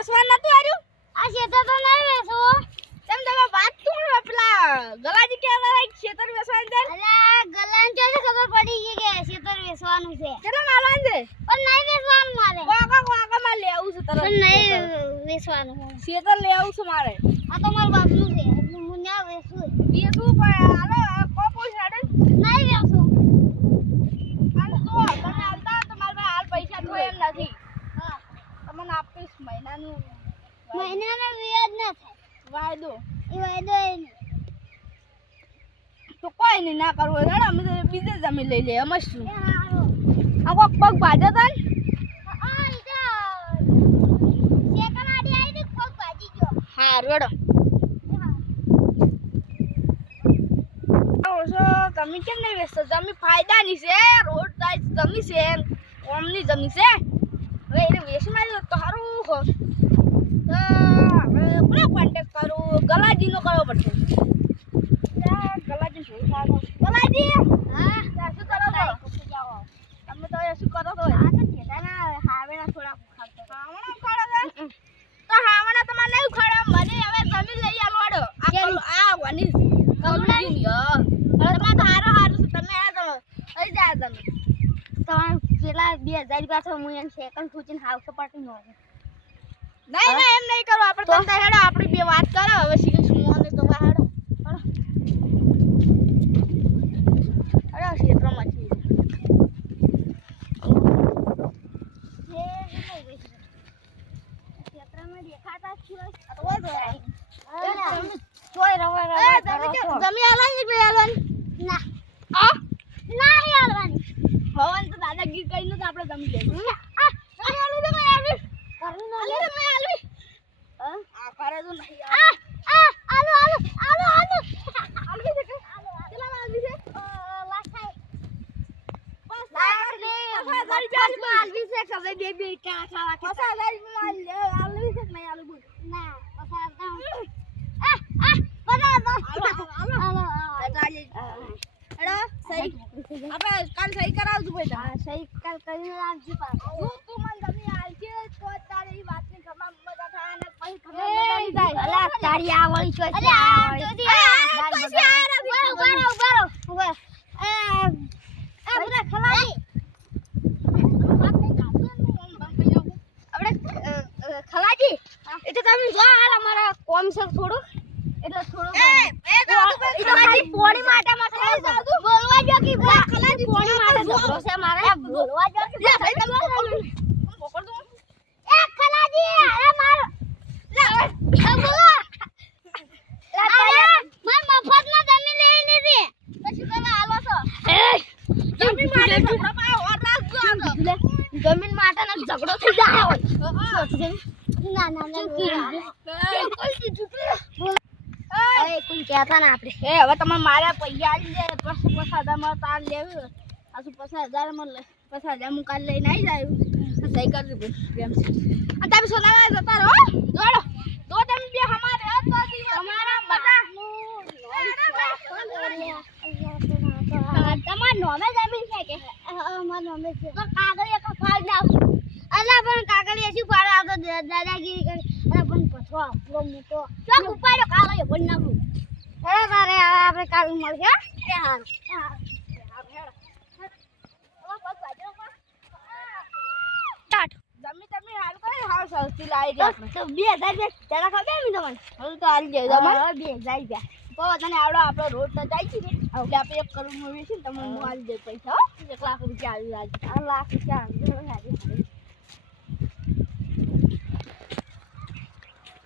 વેસવા નતું આર્યું આ ખેતર તો નહીં વેચો તેમ તમે વાત તો પેલા ગલાજી કેવા લાઈક ખેતર વેસવા અંદર અરે ગલાન જો ખબર પડી ગઈ કે ખેતર વેચવાનું છે કેટલા માલવાન છે પણ નહીં વેચવાનું મારે કોકા માં લેવું છે તરત પણ નહીં વેચવાનું ખેતર લેવું છે મારે આ તો મારું બાપનું છે એટલે હું ના વેચું બેસું પણ હાલો કોપો સાડે નહીં વેચું આમ તો તમે આવતા તો મારા હાલ પૈસા તો એમ નથી હા તમને આપીશ મહિનાનું મહિનાના વ્યાજ ના થાય વાયદો એ વાયદો એ નહીં તો કોઈ નહીં ના કરવું હેડ અમે તો બીજે જમીન લઈ લે અમે શું એ હારો આ કોક પગ ભાજે તન આ ઈતો શેકનાડી આવી તો પગ ભાજી ગયો હા રેડો ઓછો તમે કેમ નહીં વેચતો જમીન ફાયદાની છે રોડ સાઈડ જમી છે ઓમની જમી છે હવે એને વેચી મારી તો સારું હો તો હવે કોને કોન્ટેક્ટ કરું ગલાજીનો કરવો પડશે ગલાજી શું ખાતો ગલાજી હા શું કરો છો તમે તો શું કરો છો આ તો ખેતરના હાવેના થોડા ખાતો હાવણા ખાડો છે તો હાવણા તમારે નહીં ખાડો મને હવે જમીન લઈ આલો આ વની કમલાની તમારે તો હારો હારું છે તમે આ તો લઈ જા તમે તમારે પેલા 2000 પાછો હું એને સેકન્ડ ખૂચીને હાવ સપાટી નો નહીં નહીં એમ નહીં કરો આપણે તો હેડો આપણી બે વાત કરો હવે શીખી સુમોને તો હેડો હેડો ક્ષેત્રમાં છીએ ક્ષેત્રમાં દેખાતા જ છો તો હોય તમે ચોય રવા જમી આલવાની કે આલવાની ના આ નહીં હાલવાની ભવન તો દાદાગીર કહીને તો આપણે જમી લઈશું આ આલવી તો મેં આલવી કરું ના આલવી તો મેં આલવી હા આ કરે તો નહીં આલુ આલવી છે કે કેટલા આલવી છે લાસ્ટ ટાઈમ આલવી છે ખબર બે બે ખાવા પચાસ હજાર આલવી છે કે નહીં આલવી ના આપણે કાલ સહી કરાવજો ભાઈ સહી કાલ કરીને આવજો પાછો તું મને જમી આલજે તો તારે એ વાતની ખબર મજા થાય અને પછી ખબર મજા નહીં થાય અલા તારી આ વળી છો છે આ બધા ખલાજી આપણે ખલાજી એટલે તમે જો હાલ અમારા કોમ છે થોડું એટલે થોડું પોણી માટે બોલવા જો કે ખલાજી પોણી માટે ઝઘડો છે મારે બોલવા જો કે એ ખલાજી અરે મારો બોલો માર મફતમાં જમીન લઈ લીધી પછી તમે આલો છો જમીન માટે ઝઘડો પાવ ઓર રાખજો જમીન માટે ના ઝઘડો થઈ જાય ના ના ના કોઈ કહેતા ના આપણે એ હવે તમે મારા પૈસા આલી દે પછી 50,000 માં તાર લેવું આ 50,000 માં 50,000 હું કાલ લઈને આવી જાય સહી કરજો પ્રેમ છે અને તમે સોનાવા જતા રહો જોડો તો તમે બે અમારે તમારા બધા તમાર નોમે જમીન છે કે અમાર નોમે છે તો કાગળ એક ફાડ નાખ અલા પણ કાગળ એસી ફાડ આવતો દાદાગીરી કરી અલા પણ પથરો આપણો મોટો ચોક ઉપાડ્યો કાગળ એ બન નાખું હેડો તારે આપણે કાલ મળશે એ હારું સ્ટાર્ટ જમી તમે હાલ કરે હાલ સસ્તી લાવી દે આપણે તો 2000 જરા ખબર મી તમને હવે તો હાલ જાય જમા 2000 તો તને આપણો રોડ તો જાય છે ને એટલે આપણે 1 કરોડ નું વેચી ને તમને હું હાલ દે પૈસા હો 1 લાખ રૂપિયા આવી લાખ રૂપિયા